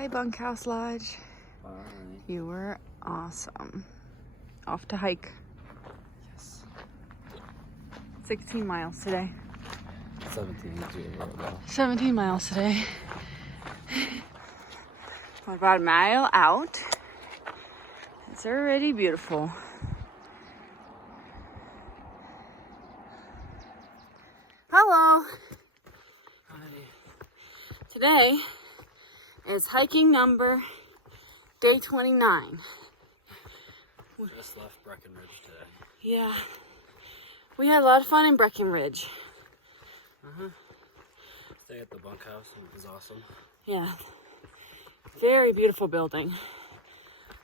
Bye, Bunkhouse Lodge. Bye. You were awesome. Off to hike. Yes. 16 miles today. 17. 17 miles today. We're about a mile out. It's already beautiful. Hello. Hi. Today is hiking number day 29. Just left Breckinridge today. Yeah. We had a lot of fun in Breckinridge. Stay at the bunkhouse and it was awesome. Yeah. Very beautiful building.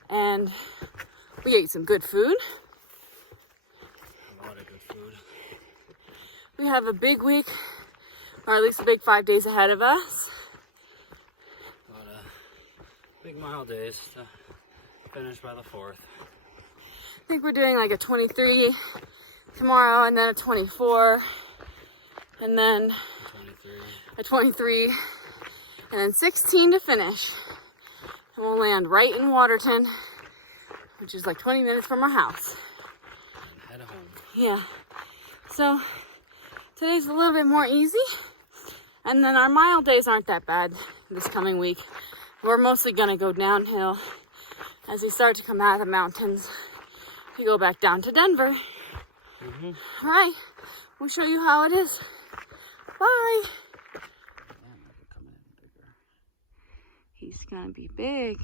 And we ate some good food. A lot of good food. We have a big week, or at least a big 5 days ahead of us. A lot of big mile days to finish by the 4th. I think we're doing like a 23 tomorrow, and then a 24, and then 23. a 23, and then 16 to finish. And we'll land right in Waterton, which is like 20 minutes from our house. And head home. Yeah. So today's a little bit more easy. And then our mile days aren't that bad this coming week. We're mostly gonna go downhill as we start to come out of the mountains. We go back down to Denver. All right, we'll show you how it is. Bye. Coming in bigger. He's gonna be big.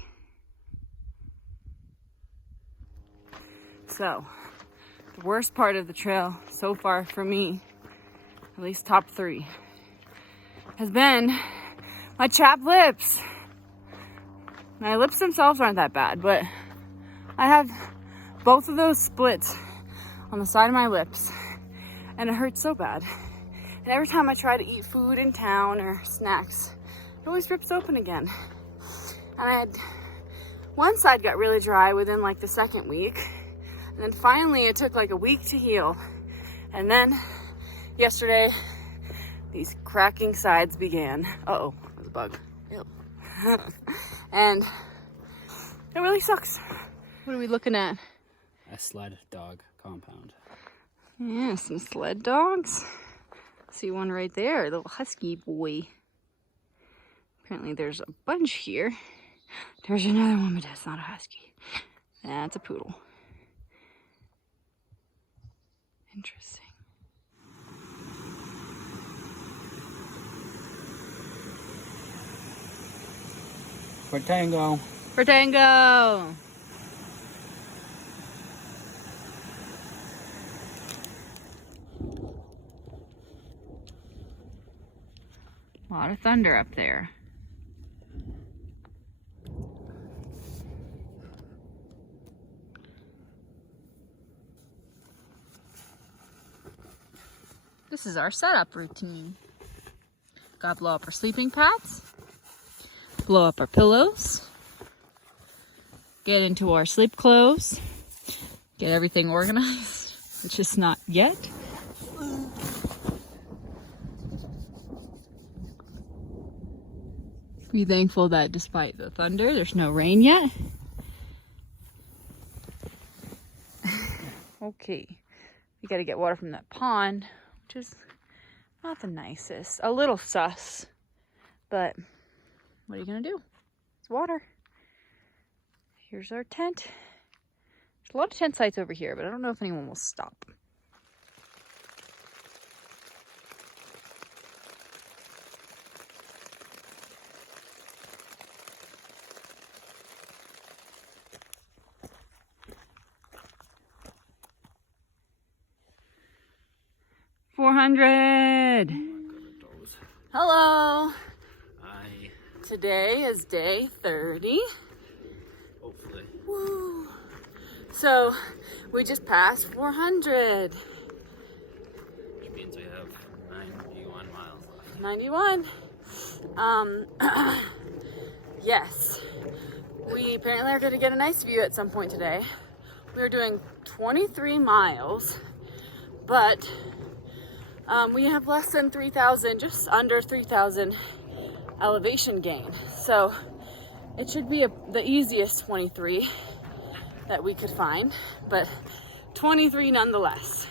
So, the worst part of the trail so far for me, at least top 3, has been my chapped lips. My lips themselves aren't that bad, but I have both of those splits on the side of my lips, and it hurts so bad. And every time I try to eat food in town or snacks, it always rips open again. And one side got really dry within like the 2nd week, and then finally it took like a week to heal. And then yesterday, these cracking sides began. Uh-oh, there's a bug. Ew. And it really sucks. What are we looking at? A sled dog compound. Yeah, some sled dogs. See one right there, a little husky boy. Apparently there's a bunch here. There's another one, but that's not a husky. That's a poodle. Interesting. For tango. For tango! A lot of thunder up there. This is our setup routine. Gotta blow up our sleeping pads, blow up our pillows, get into our sleep clothes, get everything organized, which is not yet. Be thankful that despite the thunder, there's no rain yet. Okay, we gotta get water from that pond, which is not the nicest. A little sus, but what are you gonna do? It's water. Here's our tent. There's a lot of tent sites over here, but I don't know if anyone will stop. $400. Hello. Hi. Today is day 30. Hopefully. Woo. So we just passed 400. Which means we have 91 miles left. 91. Yes. We apparently are going to get a nice view at some point today. We are doing 23 miles, but we have less than 3,000, just under 3,000 elevation gain. So It should be the easiest 23 that we could find, but 23 nonetheless.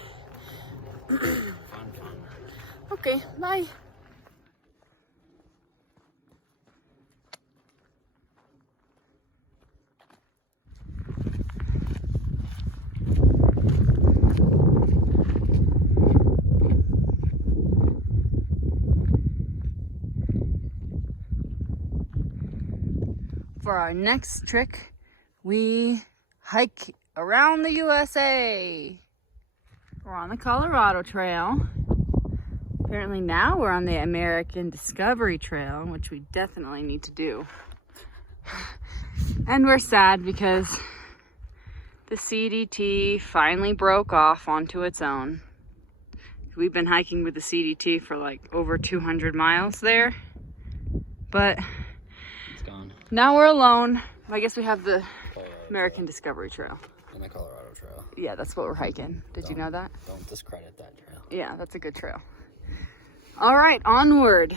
Fun. Okay, bye. For our next trick, we hike around the USA. We're on the Colorado Trail. Apparently now we're on the American Discovery Trail, which we definitely need to do. And we're sad because the CDT finally broke off onto its own. We've been hiking with the CDT for like over 200 miles there, but It's gone. now we're alone. I guess we have the Colorado American Trail. Discovery Trail. And the Colorado Trail. Yeah, that's what we're hiking. Did you know that? Don't discredit that trail. Yeah, that's a good trail. All right, onward.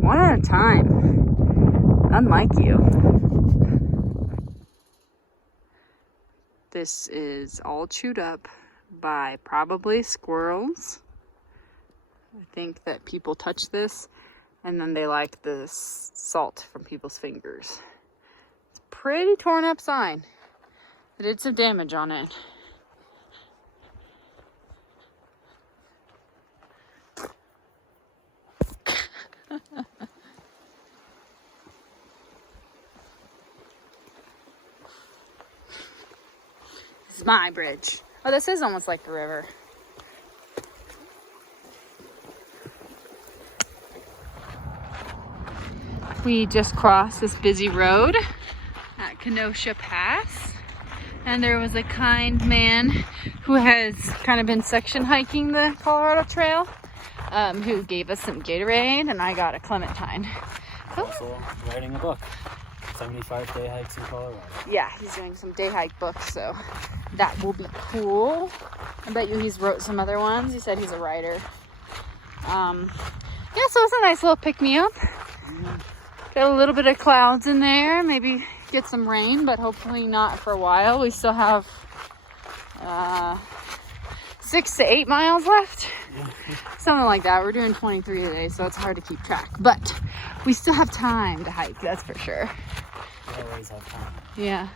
One at a time, unlike you. This is all chewed up by probably squirrels. I think that people touch this and then they like the salt from people's fingers. It's a pretty torn up sign. It did some damage on it. This is my bridge. Oh, this is almost like the river. We just crossed this busy road at Kenosha Pass. And there was a kind man who has kind of been section hiking the Colorado Trail, who gave us some Gatorade, and I got a clementine. Also writing a book. 75 day hikes in Colorado. Yeah, he's doing some day hike books, so that will be cool. I bet you he's wrote some other ones. He said he's a writer. Yeah, so it's a nice little pick-me-up. Got a little bit of clouds in there. Maybe get some rain, but hopefully not for a while. We still have 6 to 8 miles left. Something like that. We're doing 23 today, so it's hard to keep track. But we still have time to hike, that's for sure. We always have time. Yeah.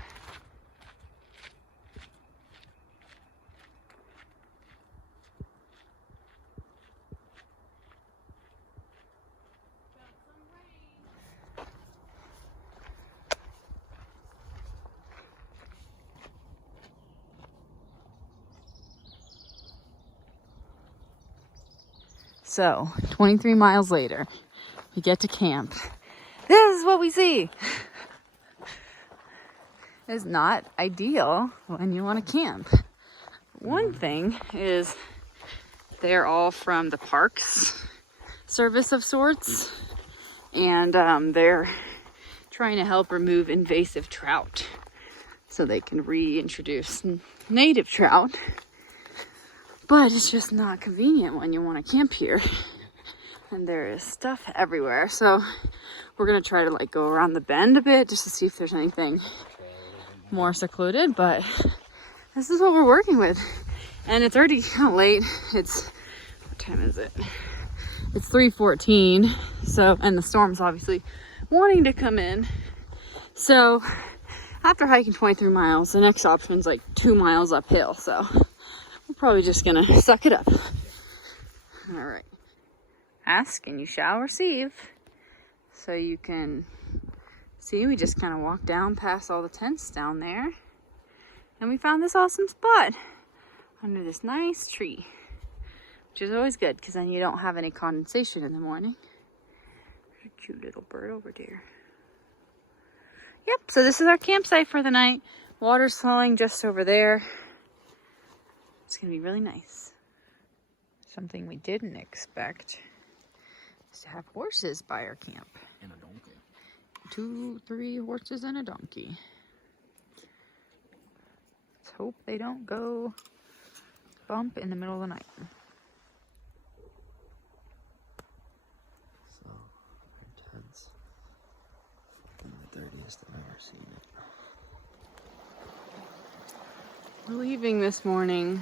So, 23 miles later, we get to camp. This is what we see. It's not ideal when you want to camp. One thing is they're all from the Parks Service of sorts, and they're trying to help remove invasive trout so they can reintroduce native trout. But it's just not convenient when you want to camp here. And there is stuff everywhere. So we're going to try to like go around the bend a bit just to see if there's anything more secluded. But this is what we're working with. And it's already kind of late. What time is it? It's 3:14. So, and the storm's obviously wanting to come in. So after hiking 23 miles, the next option is like 2 miles uphill. So we're probably just gonna suck it up. All right. Ask and you shall receive. So you can see, we just kind of walked down past all the tents down there. And we found this awesome spot under this nice tree, which is always good because then you don't have any condensation in the morning. There's a cute little bird over there. Yep, so this is our campsite for the night. Water's flowing just over there. It's gonna be really nice. Something we didn't expect is to have horses by our camp. And a donkey. 2, 3 horses and a donkey. Let's hope they don't go bump in the middle of the night. So, your tent's fucking the dirtiest I've ever seen it. We're leaving this morning.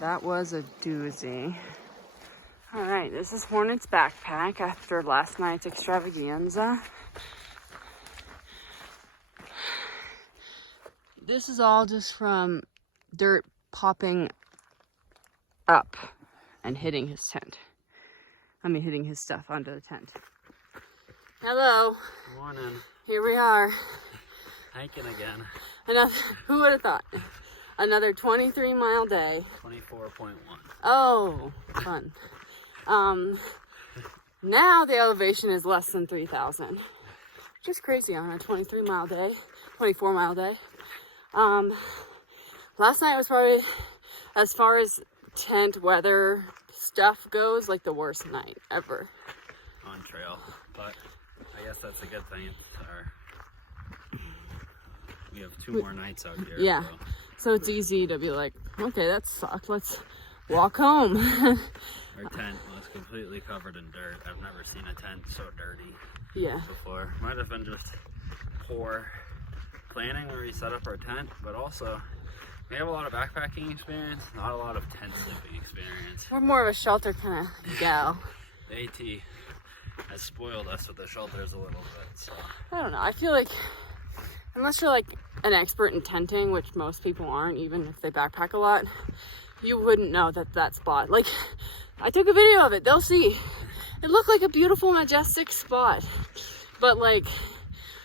That was a doozy. All right, this is Hornet's backpack after last night's extravaganza. This is all just from dirt popping up and hitting his tent. I mean, hitting his stuff onto the tent. Hello. Morning. Here we are. Hiking again. Who would have thought? Another 23-mile day. 24.1. Oh, fun. Now the elevation is less than 3,000, which is crazy on a 23-mile day, 24-mile day. Last night was probably, as far as tent weather stuff goes, like the worst night ever. On trail, but I guess that's a good thing. We have 2 more nights out here. Yeah. So it's easy to be like, okay, that sucked. Let's walk home. Our tent was completely covered in dirt. I've never seen a tent so dirty before. Might have been just poor planning where we set up our tent, but also we have a lot of backpacking experience, not a lot of tent sleeping experience. We're more of a shelter kind of gal. The AT has spoiled us with the shelters a little bit, so. I don't know. I feel like unless you're like an expert in tenting, which most people aren't, even if they backpack a lot, you wouldn't know that spot. Like, I took a video of it. They'll see. It looked like a beautiful, majestic spot. But like,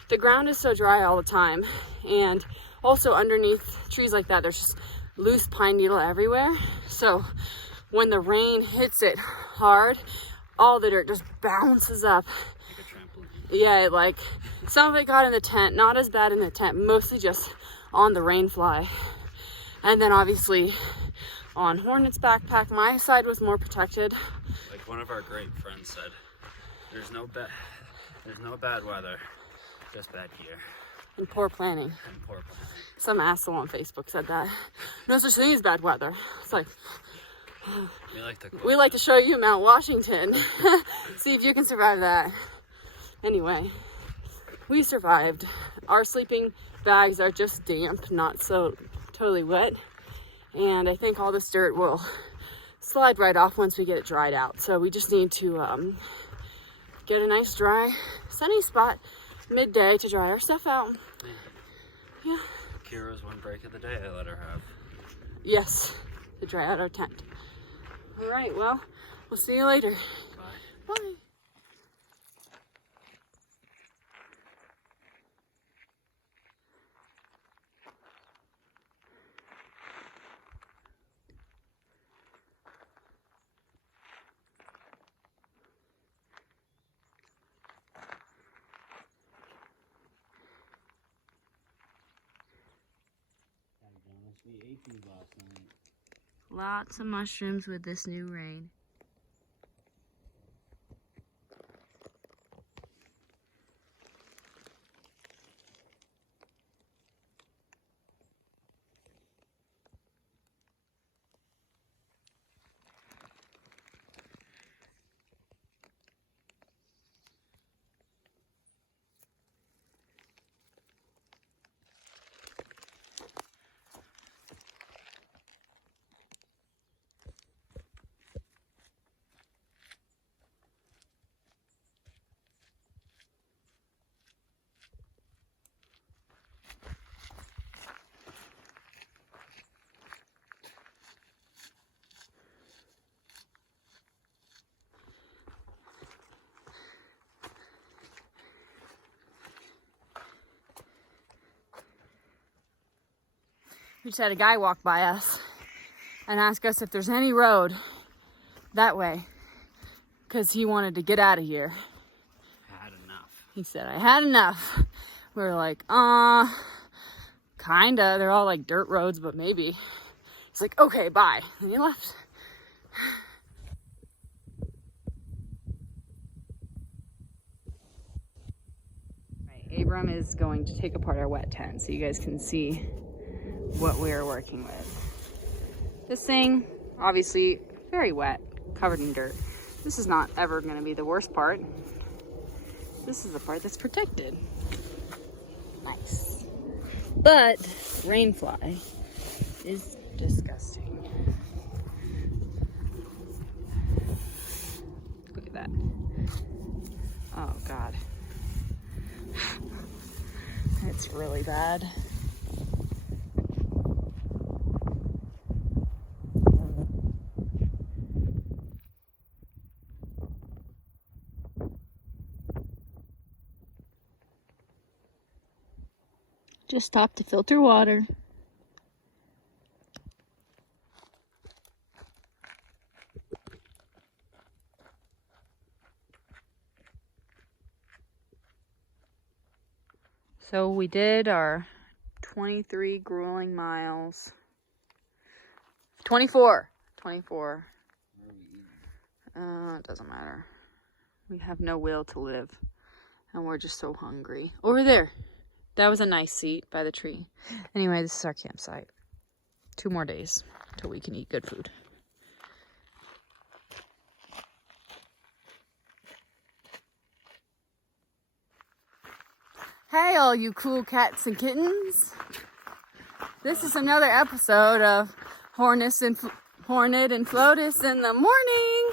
the ground is so dry all the time. And also underneath trees like that, there's just loose pine needle everywhere. So when the rain hits it hard, all the dirt just bounces up. Like a trampoline. Yeah, some of it got in the tent, not as bad in the tent, mostly just on the rain fly. And then obviously on Hornet's backpack, my side was more protected. Like one of our great friends said, there's no bad weather, just bad gear. And poor planning. And poor planning. Some asshole on Facebook said that. No such thing as bad weather. It's like, we like to show you Mount Washington. See if you can survive that. Anyway, we survived. Our sleeping bags are just damp, not so totally wet. And I think all this dirt will slide right off once we get it dried out. So we just need to get a nice dry, sunny spot midday to dry our stuff out. Yeah. Kira's one break of the day I let her have. Yes, to dry out our tent. All right, well, we'll see you later. Bye. Bye. Lots of mushrooms with this new rain. We just had a guy walk by us and ask us if there's any road that way, because he wanted to get out of here. I had enough. He said, I had enough. We were like, Kinda. They're all like dirt roads, but maybe. He's like, okay, bye. And he left. Right, Abram is going to take apart our wet tent so you guys can see what we're working with. This thing, obviously very wet, covered in dirt. This is not ever going to be the worst part. This is the part that's protected. Nice. But rainfly is disgusting. Look at that. Oh God. It's really bad. Just stopped to filter water. So we did our 23 grueling miles. 24. It doesn't matter. We have no will to live. And we're just so hungry. Over there. That was a nice seat by the tree. Anyway, this is our campsite. 2 more days until we can eat good food. Hey, all you cool cats and kittens. This is another episode of Hornet and Flotus in the morning.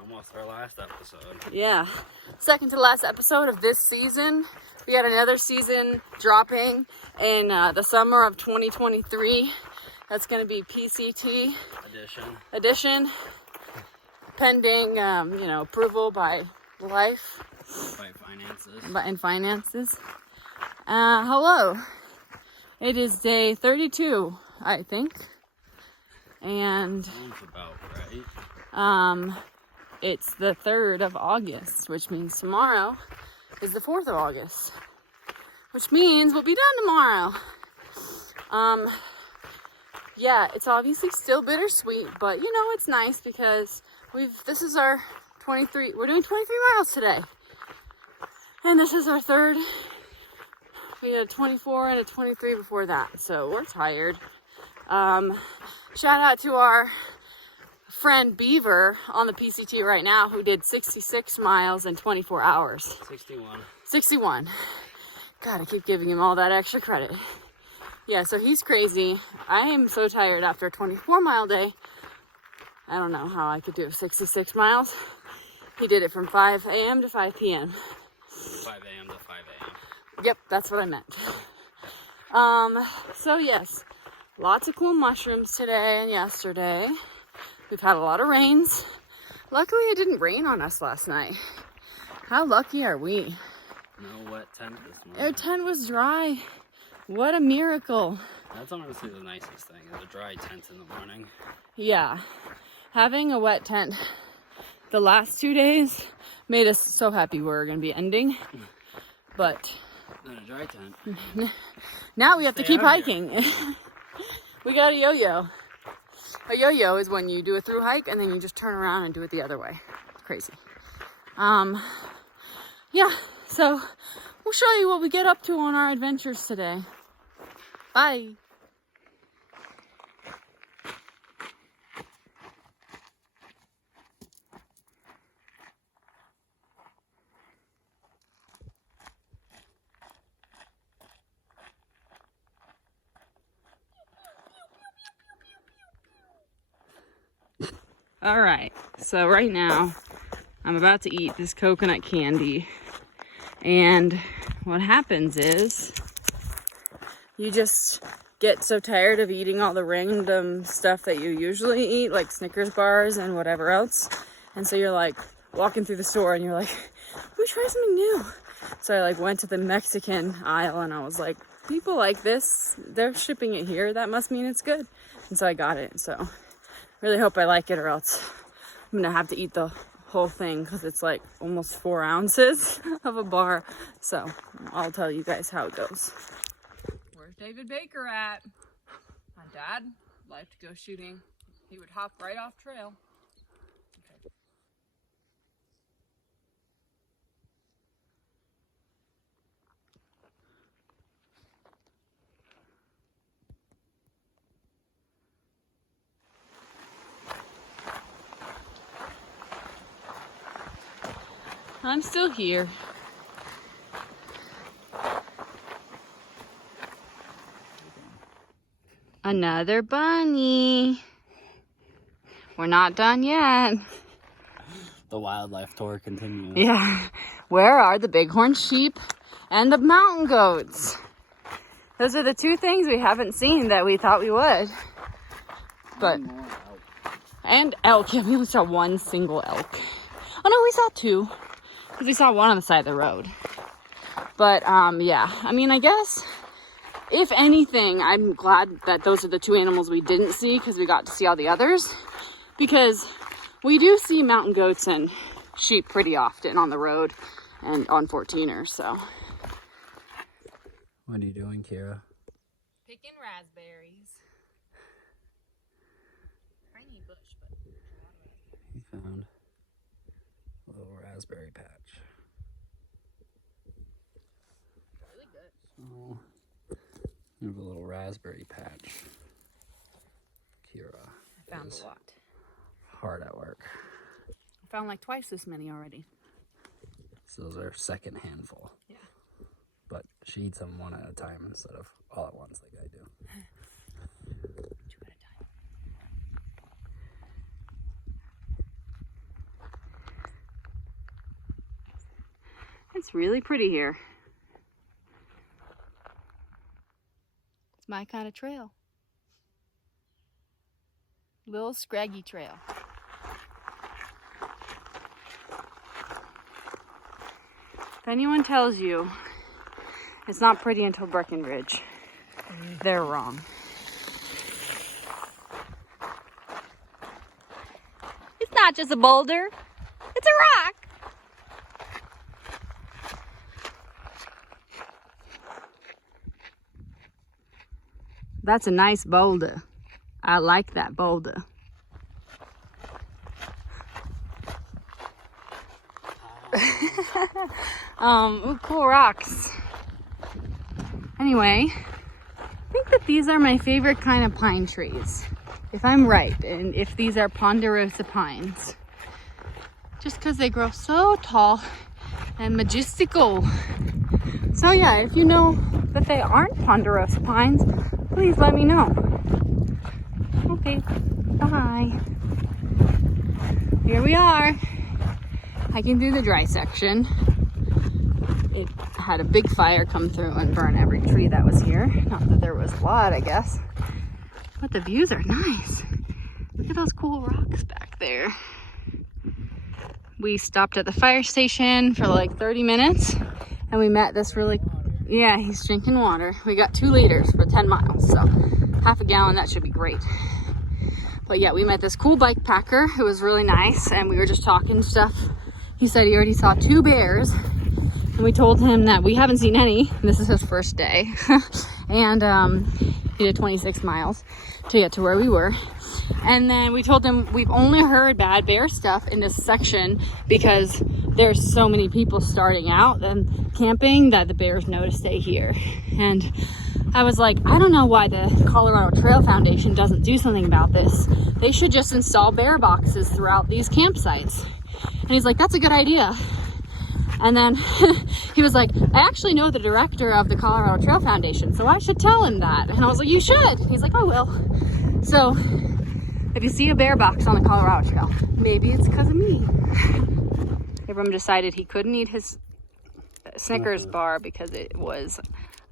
Almost our last episode. Yeah. Second to last episode of this season. We got another season dropping in the summer of 2023. That's going to be PCT edition. Pending, approval by life. By finances. Hello. It is day 32, I think. And sounds about right. It's the 3rd of August, which means tomorrow is the 4th of August. Which means we'll be done tomorrow. Yeah, it's obviously still bittersweet, but it's nice because this is our 23, we're doing 23 miles today. And this is our 3rd. We had a 24 and a 23 before that, so we're tired. Shout out to our friend Beaver on the PCT right now who did 66 miles in 24 hours. 61. God, I keep giving him all that extra credit. Yeah, so he's crazy. I am so tired after a 24-mile day. I don't know how I could do 66 miles. He did it from 5 a.m. to 5 p.m. 5 a.m. to 5 a.m. Yep, that's what I meant. So yes, lots of cool mushrooms today and yesterday. We've had a lot of rains. Luckily, it didn't rain on us last night. How lucky are we? No wet tent this morning. Our tent was dry. What a miracle. That's honestly the nicest thing, is a dry tent in the morning. Yeah. Having a wet tent the last 2 days made us so happy we were going to be ending. But Then a dry tent. Now we have to keep hiking. We got a yo-yo. A yo-yo is when you do a through hike and then you just turn around and do it the other way. It's crazy. Yeah, so we'll show you what we get up to on our adventures today. Bye. All right, so right now I'm about to eat this coconut candy, and what happens is you just get so tired of eating all the random stuff that you usually eat, like Snickers bars and whatever else, and so you're like walking through the store and you're like, let me try something new. So I like went to the Mexican aisle and I was like, people like this, they're shipping it here, that must mean it's good. And so I got it. So really hope I like it, or else I'm gonna have to eat the whole thing because it's like almost 4 ounces of a bar. So I'll tell you guys how it goes. David Baker at? My dad liked to go shooting. He would hop right off trail. Okay. I'm still here. Another bunny. We're not done yet. The wildlife tour continues. Yeah. Where are the bighorn sheep and the mountain goats? Those are the two things we haven't seen that we thought we would. But and elk. Yeah, we only saw one single elk. Oh no, we saw two. Because we saw one on the side of the road. But yeah, I mean, I guess if anything, I'm glad that those are the two animals we didn't see, because we got to see all the others. Because we do see mountain goats and sheep pretty often on the road and on 14ers, so. What are you doing, Kira? Picking raspberries. Tiny bush, but You found a little raspberry patch. really good. So, we have a little raspberry patch. Kira. I found a lot. Hard at work. I found like twice this many already. So those are second handful. Yeah. But she eats them one at a time instead of all at once like I do. Two at a time. It's really pretty here. It's my kind of trail. Little scraggy trail. If anyone tells you it's not pretty until Breckinridge, they're wrong. It's not just a boulder, it's a rock. That's a nice boulder. I like that boulder. Ooh, cool rocks. Anyway, I think that these are my favorite kind of pine trees. If I'm right, and if these are ponderosa pines. Just because they grow so tall and majestical. So yeah, if you know that they aren't ponderosa pines, please let me know. Okay, bye. Here we are, hiking through the dry section. It had a big fire come through and burn every tree that was here. Not that there was a lot, I guess. But the views are nice. Look at those cool rocks back there. We stopped at the fire station for like 30 minutes and we met this really, yeah, he's drinking water. We got 2 liters for 10 miles, so half a gallon, that should be great. But yeah, we met this cool bike packer. It was really nice and we were just talking stuff. He said he already saw 2 bears and we told him that we haven't seen any. This is his first day. And he did 26 miles to get to where we were. And then we told him we've only heard bad bear stuff in this section because there's so many people starting out and camping that the bears know to stay here. And I was like, I don't know why the Colorado Trail Foundation doesn't do something about this. They should just install bear boxes throughout these campsites. And he's like, that's a good idea. And then he was like, I actually know the director of the Colorado Trail Foundation, so I should tell him that. And I was like, you should. He's like, I will. So if you see a bear box on the Colorado Trail, maybe it's because of me. Abram decided he couldn't eat his Snickers bar because it was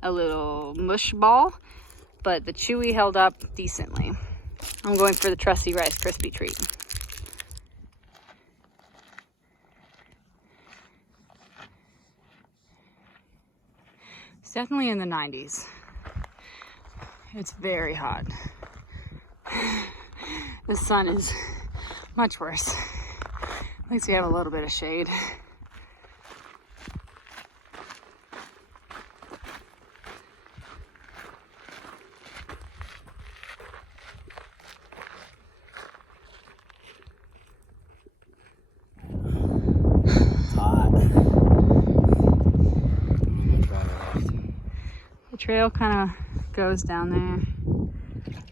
a little mush ball, but the Chewy held up decently. I'm going for the Trusty Rice Krispie treat. It's definitely in the 90s. It's very hot. The sun is much worse. At least we have a little bit of shade. The trail kind of goes down there.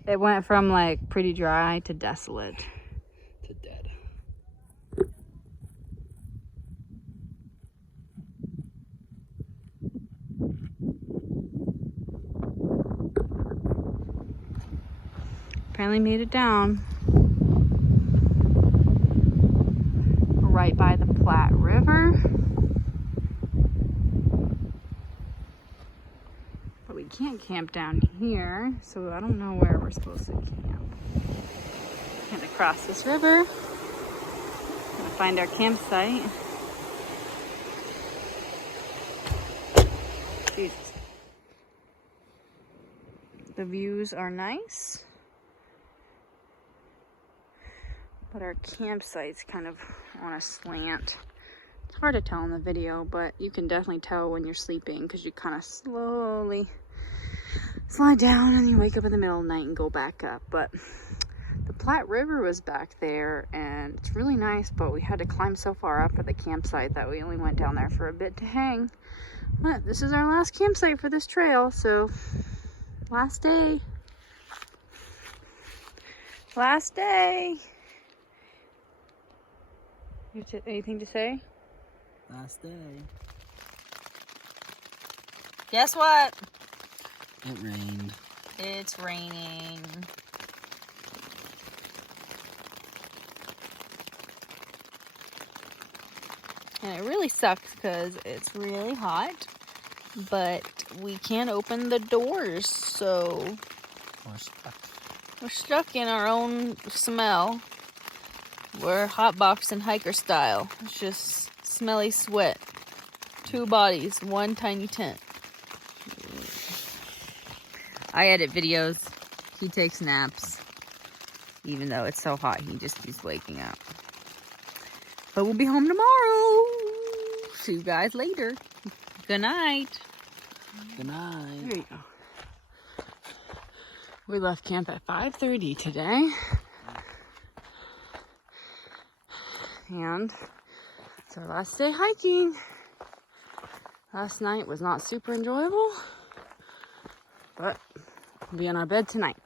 It went from like pretty dry to desolate. To dead. Apparently made it down. We're right by the Platte River. But we can't camp down here, so I don't know where we're supposed to camp. Gonna cross this river. Gonna find our campsite. Jesus. The views are nice. But our campsite's kind of on a slant. It's hard to tell in the video, but you can definitely tell when you're sleeping because you kind of slowly slide down and you wake up in the middle of the night and go back up. But the Platte River was back there and it's really nice, but we had to climb so far up at the campsite that we only went down there for a bit to hang. But this is our last campsite for this trail, so last day. Last day. Anything to say? Last day. Guess what? It rained. It's raining. And it really sucks because it's really hot, but we can't open the doors, so we're stuck in our own smell. We're hotboxing hiker style. It's just smelly sweat. 2 bodies, 1 tiny tent. I edit videos. He takes naps. Even though it's so hot, he just keeps waking up. But we'll be home tomorrow. See you guys later. Good night. Good night. There you go. We left camp at 5:30 today. And it's our last day hiking. Last night was not super enjoyable, but we'll be in our bed tonight.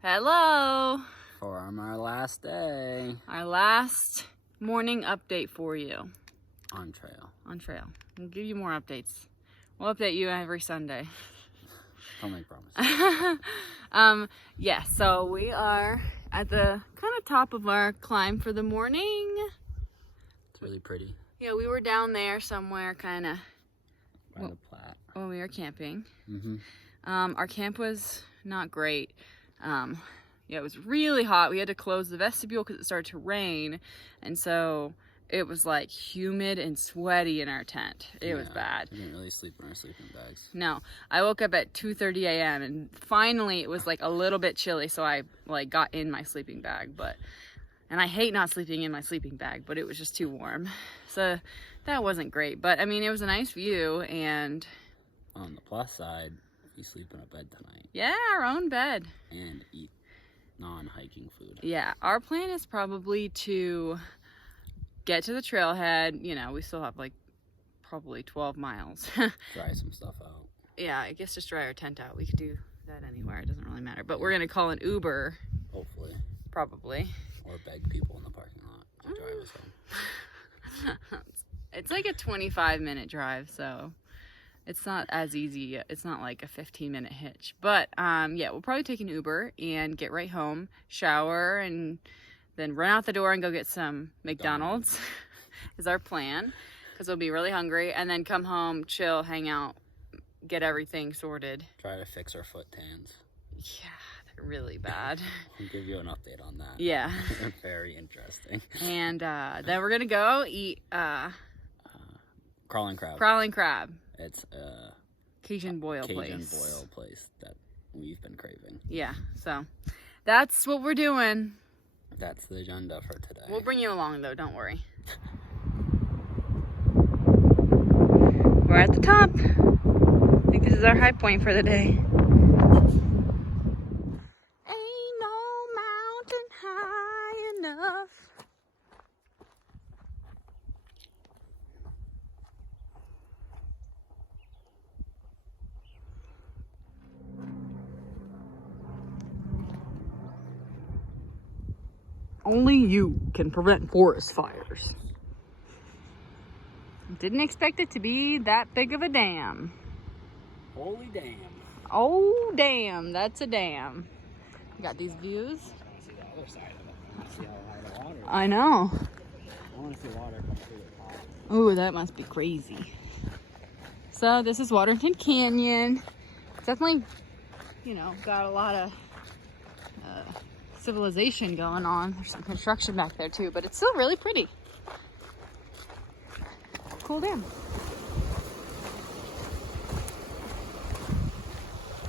Hello. For our last day. Our last morning update for you. On trail. On trail. We'll give you more updates. We'll update you every Sunday. Don't make promises. Yeah, so we are at the kind of top of our climb for the morning. It's really pretty. Yeah, we were down there somewhere kind of By the Platte. when we were camping. Mm-hmm. Our camp was not great. Yeah, it was really hot. We had to close the vestibule because it started to rain. And so it was like humid and sweaty in our tent. It was bad. We didn't really sleep in our sleeping bags. No, I woke up at 2:30 a.m. and finally it was like a little bit chilly. So I like got in my sleeping bag, and I hate not sleeping in my sleeping bag, but it was just too warm. So that wasn't great. But I mean, it was a nice view and on the plus side, we sleep in a bed tonight. Yeah, our own bed. And eat non-hiking food. Yeah, our plan is probably to get to the trailhead. You know, we still have like probably 12 miles. Dry some stuff out. Yeah, I guess just dry our tent out. We could do that anywhere. It doesn't really matter. But we're going to call an Uber. Hopefully. Probably. Or beg people in the parking lot to drive us home. It's like a 25-minute drive, so it's not as easy. It's not like a 15-minute hitch. But yeah, we'll probably take an Uber and get right home, shower, and then run out the door and go get some McDonald's is our plan, because we'll be really hungry, and then come home, chill, hang out, get everything sorted. Try to fix our foot tans. Yeah, they're really bad. I'll give you an update on that. Yeah. Very interesting. And then we're gonna go eat crawling crab. Crawling crab. It's a Cajun boil place. Cajun boil place that we've been craving. Yeah, so that's what we're doing. That's the agenda for today. We're at the top. I think this is our high point for the day. Ain't no mountain high enough. Only you can prevent forest fires. Didn't expect it to be that big of a dam. Holy damn. Oh, damn. That's a dam. You got these views. I want to see the other side of it. I want to see how high the water is. I know. I want to see water come through the top. Ooh, that must be crazy. So this is Waterton Canyon. It's definitely, you know, got a lot of civilization going on. There's some construction back there too, but it's still really pretty. Cool dam.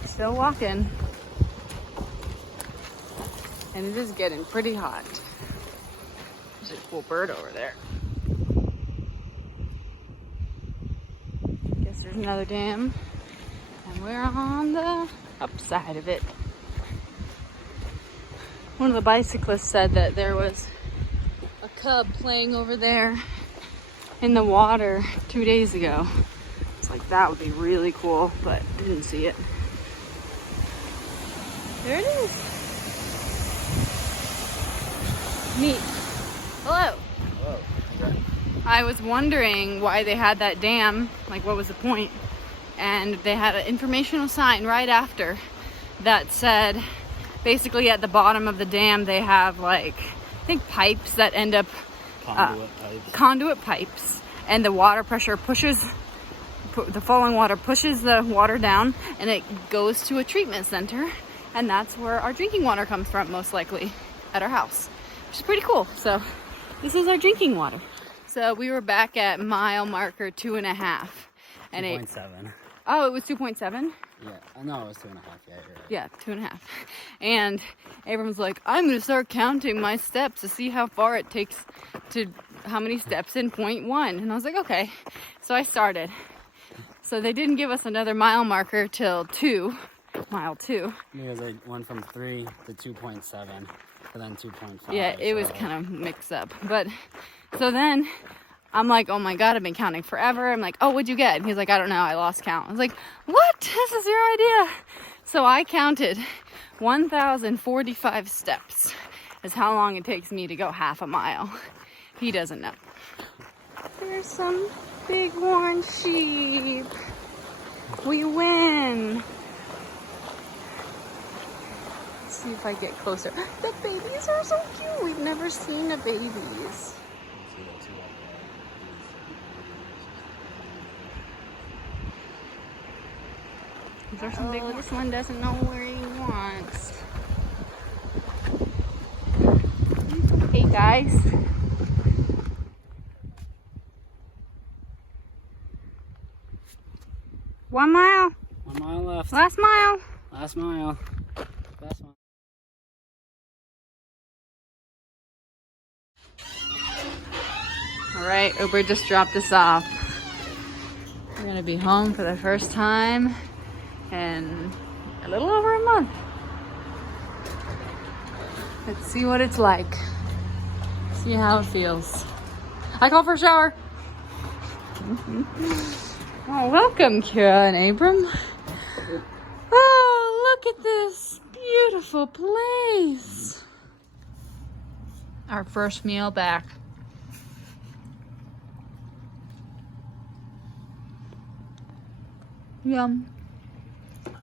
Still walking. And it is getting pretty hot. There's a cool bird over there. Guess there's another dam. And we're on the upside of it. One of the bicyclists said that there was a cub playing over there in the water 2 days ago. It's like, that would be really cool, but didn't see it. There it is. Neat. Hello. Hello. Okay. I was wondering why they had that dam, like what was the point? And they had an informational sign right after that said, basically at the bottom of the dam they have like, I think pipes that end up conduit pipes, and the water pressure pushes, the falling water pushes the water down and it goes to a treatment center, and that's where our drinking water comes from, most likely at our house, which is pretty cool. So this is our drinking water. So we were back at mile marker 2.5 and 2.7. Oh, it was 2.7? Yeah, no, it was 2.5. Yeah, you're right. Yeah, 2.5. And Abram's like, I'm gonna start counting my steps to see how far it takes to, how many steps in 0.1. And I was like, okay. So I started. So they didn't give us another mile marker till mile 2. Because I went from 3 to 2.7 to then 2.5. Yeah, it was kind of mixed up. But so then I'm like, oh my God, I've been counting forever. I'm like, oh, what'd you get? And he's like, I don't know, I lost count. I was like, what? This is your idea. So I counted 1,045 steps is how long it takes me to go half a mile. He doesn't know. There's some bighorn sheep. We win. Let's see if I get closer. The babies are so cute. We've never seen the babies. There's some big ones. This one doesn't know where he wants. Hey guys. One mile. 1 mile left. Last mile. Last mile. Last mile. All right, Uber just dropped us off. We're gonna be home for the first time in a little over a month. Let's see what it's like. See how it feels. I call for a shower. Oh, welcome, Kira and Abram. Oh, look at this beautiful place. Our first meal back. Yum.